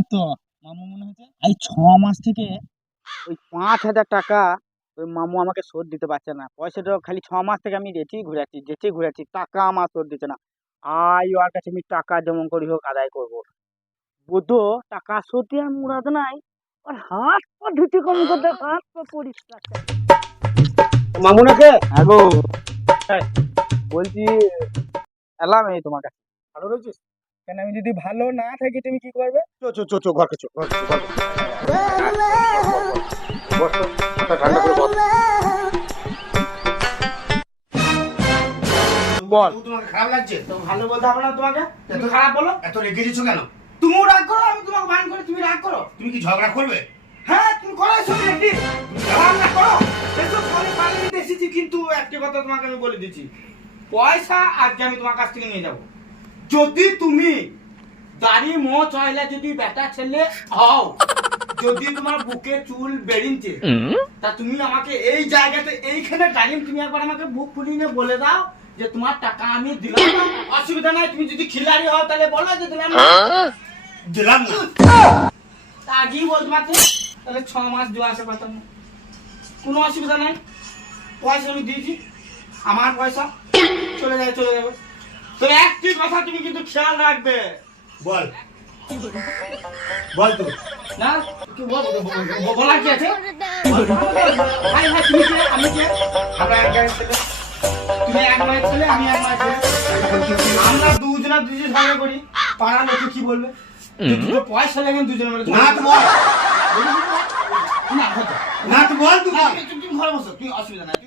ওই তো মামু মনে হচ্ছে এই 6 মাস থেকে ওই 5,000 টাকা ওই মামু আমাকে শোধ দিতে পারছে না। পয়সাটা খালি 6 মাস থেকে আমি যেচেই ঘুরাচ্ছি, টাকা আমার শোধ দিচ্ছে না। ওর কাছে আমি টাকা যেমন করি হোক আদায় করবো। বুধো টাকা শোধ দিয়ে আর মুরাদ নাই। আর হাত পা ধুতে কম করতে, হাত পা পরিষ্কার চাই। মামু নাকি? হ্যাঁ গো। বলছি এলাম এই তোমার কাছে। ভালো রয়েছিস? কেন আমি যদি ভালো না থাকি তুমি কি করবে? চো ঘরকে চো, ঠান্ডা করে বল। বল। তোমাকে খারাপ লাগছে? তো ভালো বলতে হবে না তোমাকে? তুমি খারাপ বলো? এত রেগে দিচ্ছ কেন? তুমিও রাগ করো, আমি তোমাকে বান করি, তুমি রাগ করো। তুমি কি ঝগড়া করবে? হ্যাঁ তুমি করো এসব রেডি। রাগ না করো। এসব আমি পালিয়ে নিতে এসেছি, কিন্তু একটা কথা তোমাকে আমি বলে দিচ্ছি। পয়সা আজকে আমি তোমার কাছ থেকে নিয়ে যাব। যদি তুমি দাড়ি মোচ চয়লা যদি বেটা ছেলে হও, যদি তোমার বুকে চুল বেরিয়েছে, তা তুমি আমাকে এই জায়গাতে এইখানে দাঁড়িয়ে তুমি একবার আমাকে বুক ফুলিয়ে বলে দাও যে তোমার টাকা আমি দিলাম না। অসুবিধা নাই। তুমি যদি খিলাড়ি হও তাহলে বলো যে দিলাম না। দিলাম না। তা আগেই বলতে পারছি, তাহলে 6 মাস দেওয়া আসে পারতাম না। কোনো অসুবিধা নাই। পয়সা আমি দিয়েছি, আমার পয়সা চলে যাবে। তবে একটি কথা তুমি কিন্তু খেয়াল রাখবে। বল বল তুই। না কি বলার কি আছে? ভাই তুমি কে, আমি কে? আমরা এক গাড়ির ছেলে। তুমি এক মায়ের ছেলে, আমি এক মায়ের ছেলে। আমরা দুজনা ঝগড়া করি, পাড়ার লোকে কি বলবে? দুটো পয়সা লাগে দুজনে মিলে। না তো বল। না না তো বল তুই। তুমি ঘরে বসো, তুমি অসুবিধা নাই।